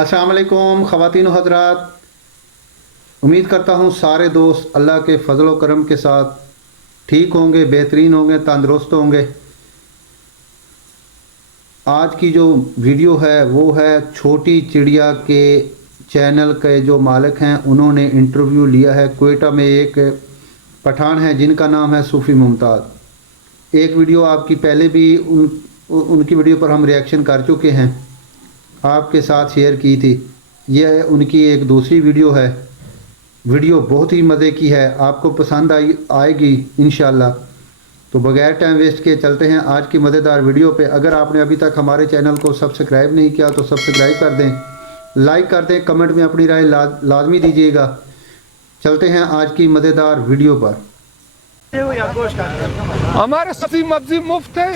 अस्सलाम वालेकुम ख़वातीन व हज़रात, उम्मीद करता हूँ सारे दोस्त अल्लाह के फ़ज़ल व करम के साथ ठीक होंगे, बेहतरीन होंगे, तंदुरुस्त होंगे। आज की जो वीडियो है वो है छोटी चिड़िया के चैनल के जो मालिक हैं उन्होंने इंटरव्यू लिया है। क्वेटा में एक पठान है जिनका नाम है सूफ़ी मुमताज़। एक वीडियो आपकी पहले भी उनकी वीडियो पर हम रिएक्शन कर चुके हैं, आपके साथ शेयर की थी। यह उनकी एक दूसरी वीडियो है। वीडियो बहुत ही मज़े की है, आपको पसंद आएगी इंशाल्लाह। तो बगैर टाइम वेस्ट किए चलते हैं आज की मज़ेदार वीडियो पे। अगर आपने अभी तक हमारे चैनल को सब्सक्राइब नहीं किया तो सब्सक्राइब कर दें, लाइक कर दें, कमेंट में अपनी राय लाजमी दीजिएगा। चलते हैं आज की मज़ेदार वीडियो पर। हमारा सब्जी मब्जी मुफ्त है,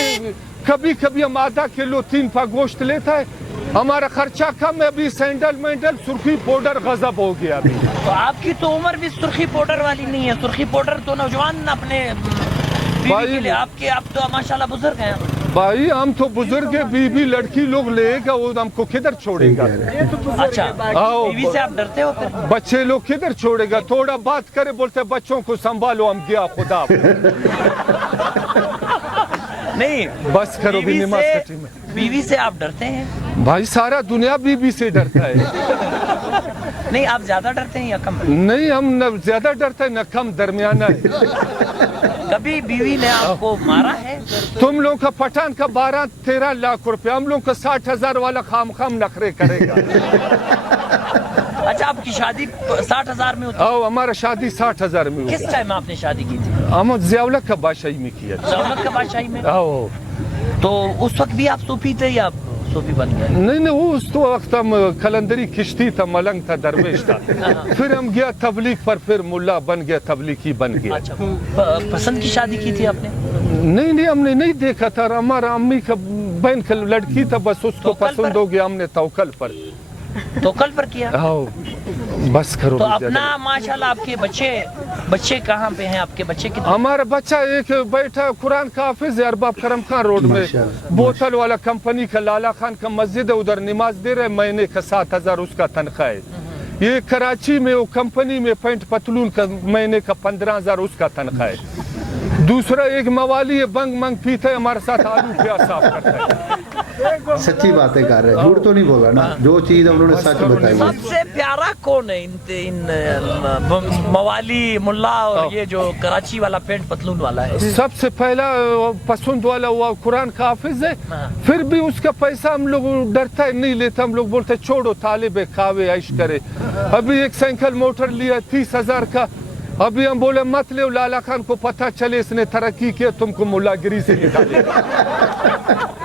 कभी कभी हम आधा किलो 3 पा गोश्त लेता है। हमारा खर्चा कम है। अभी सैंडल मैंडल सुर्खी पाउडर गजब हो गया अभी। तो आपकी तो उम्र भी सुर्खी पाउडर वाली नहीं है। सुर्खी पाउडर तो नौजवान अपने बीवी के लिए, आपके आप तो माशाल्लाह बुजुर्ग हैं भाई। हम तो बुजुर्ग है, बीवी लड़की लोग लेगा वो हमको किधर छोड़ेगा। अच्छा, बीवी से आप डरते हो फिर? बच्चे लोग किधर छोड़ेगा। थोड़ा बात करे बोलते बच्चों को संभालो, हम गया खुदा। नहीं बस करो भी नमाज कटी में। बीवी से आप डरते हैं? भाई सारा दुनिया बीवी से डरता है। नहीं, आप ज्यादा डरते हैं या कम? नहीं, हम न ज्यादा डरते हैं न कम, दरमियाना है। कभी बीवी ने आपको मारा है? तुम लोग का पठान का 12-13 लाख रुपए, हम लोग का 60,000 वाला खाम नखरे करेगा। अच्छा, आपकी शादी 60,000 में होती? हमारा शादी 60,000 में। किस टाइम आपने शादी की थी? हम ज़ियाउलत का बादशाही में किया। ज़ियाउलत का बादशाही में? तो उस वक्त भी आप सूफी थे या सूफी बन गए? नहीं, उस तो वक्त हम कलंदरी किश्ती था, मलंग था, दरवेश था। फिर हम गया तबलीग पर, फिर मुल्ला बन गया, तबलीगी बन गया। अच्छा, पसंद की शादी की थी आपने? नहीं, हमने नहीं देखा था। हमारा अम्मी का बहन का लड़की था, बस उसको पसंद हो गया, हमने तवक्कल पर किया। बस करो। तो अपना माशाल्लाह आपके बच्चे कहाँ पे हैं? आपके बच्चे कितने? हमारा बच्चा एक बैठा कुरान का हाफिज है, अरबाब करम खान रोड में, बोतल वाला कंपनी का लाला खान का मस्जिद है, उधर नमाज दे रहे। महीने का 7,000 उसका तनख्वाह है। ये कराची में वो कंपनी में पैंट पतलून का महीने का 15,000 उसका तनख्वाह है। दूसरा एक मवाली है, बंग मंग पीता है, हमारे साथ आलू प्याज साफ करता है। सच्ची बातें कर रहे हैं, झूठ तो नहीं बोला ना। जो चीज उन्होंने सच बताई। सबसे प्यारा कौन है इन मवाली मुल्ला और ये जो कराची वाला पेंट पतलून वाला है? सबसे पहला पसंद वाला हुआ कुरान का हाफिज है। फिर भी उसका पैसा हम लोग डरता है, नहीं लेता। हम लोग बोलते छोड़ो, तालिब खावे ऐश करे। अभी एक साइकिल मोटर लिया 30,000 का। अभी हम बोले मत ले, लाला खान को पता चले इसने तरक्की किया, तुमको मुल्लागिरी से निकालेगा।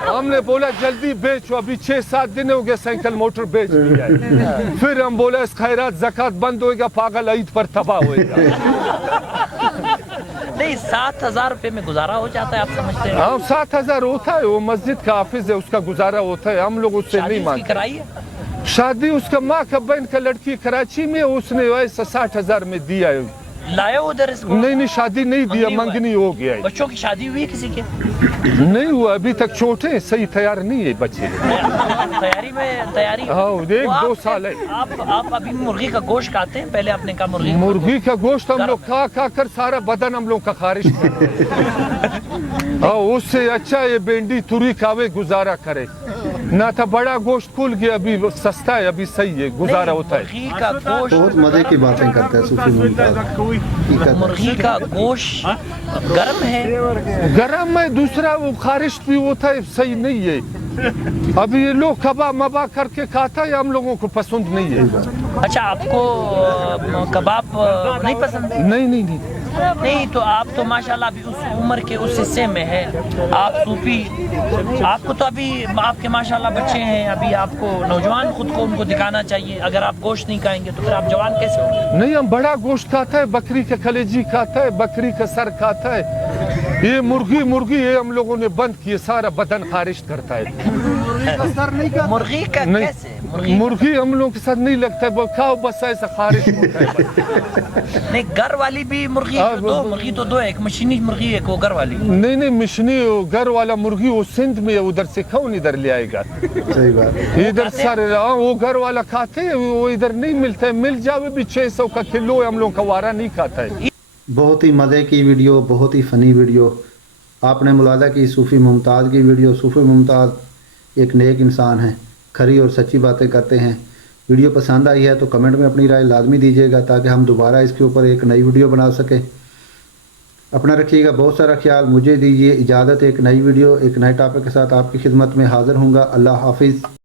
हमने बोला जल्दी बेचो। अभी 6-7 दिन हो गए साइकिल मोटर बेच दिया है। फिर हम बोले इस खैरात ज़कात बंद होएगा, पागल ईद पर तबाह होएगा। नहीं, 7,000 रुपए में गुजारा हो जाता है, आप समझते हैं? हाँ, 7,000 होता है। वो मस्जिद का हाफिज है, उसका गुजारा होता है। हम लोग उससे नहीं मांगते। कराई है शादी? उसका माँ का बहन का लड़की कराची में, उसने वैसा 60,000 में दिया है। लाए उधर इसको? नहीं, शादी नहीं दिया, मंगनी हो गया है। बच्चों की शादी हुई है किसी के? नहीं हुआ, अभी तक छोटे हैं, सही तैयार नहीं है बच्चे। तैयारी हाँ, 1-2 साल है। आप अभी मुर्गी का गोश्त खाते हैं? पहले आपने कहा मुर्गी का गोश्त हम लोग खा कर सारा बदन हम लोग का खारिश कर। हाँ, उससे अच्छा ये भिंडी तुरी खावे, गुजारा करे ना। था बड़ा गोश्त खुल गया, अभी सस्ता है, अभी सही है, गुजारा होता है। मुर्गी का गोश्त बहुत मजे की बातें करते हैं सूफी मुमताज़। मुर्गी का गोश्त गर्म है? गर्म है, दूसरा वो खारिश भी होता है, सही नहीं है। अभी ये लोग कबाब मबा करके खाता है, हम लोगों को पसंद नहीं है। अच्छा, आपको कबाब नहीं पसंद? नहीं, तो आप तो माशाल्लाह अभी उस उम्र के उस हिस्से में है, आप सूफी। आपको तो अभी आपके माशाल्लाह बच्चे हैं, अभी आपको नौजवान खुद को उनको दिखाना चाहिए। अगर आप गोश्त नहीं खाएंगे तो फिर आप जवान कैसे होंगे? नहीं, हम बड़ा गोश्त खाता है, बकरी का कलेजी खाता है, बकरी का सर खाता है। ये मुर्गी ये हम लोगों ने बंद किए, सारा बदन खारिश करता है। मुर्गी का कैसे? मुर्गी हम लोग के साथ नहीं लगता है, खाओ बस ऐसा खारिश होता है बस। नहीं घर वाली भी मुर्गी दो, मुर्गी तो दो है, एक मशीनी मुर्गी है, वो घर वाली। नहीं नहीं मिशनी घर वाला मुर्गी वो सिंध में है, उधर से कौन इधर ले आएगा? सही बात। इधर सारे वो घर वाला खाते हैं, वो इधर नहीं मिलता है, मिल जावे भी 600 का किलो है, हम लोग का वारा नहीं खाता है। बहुत ही मज़े की वीडियो, बहुत ही फ़नी वीडियो आपने मुलादा की। सूफ़ी मुमताज़ की वीडियो। सूफ़ी मुमताज़ एक नेक इंसान है, खरी और सच्ची बातें करते हैं। वीडियो पसंद आई है तो कमेंट में अपनी राय लाजमी दीजिएगा ताकि हम दोबारा इसके ऊपर एक नई वीडियो बना सकें। अपना रखिएगा बहुत सारा ख्याल। मुझे दीजिए इजाज़त, एक नई वीडियो एक नए टॉपिक के साथ आपकी खिदमत में हाज़िर हूँगा। अल्लाह हाफिज़।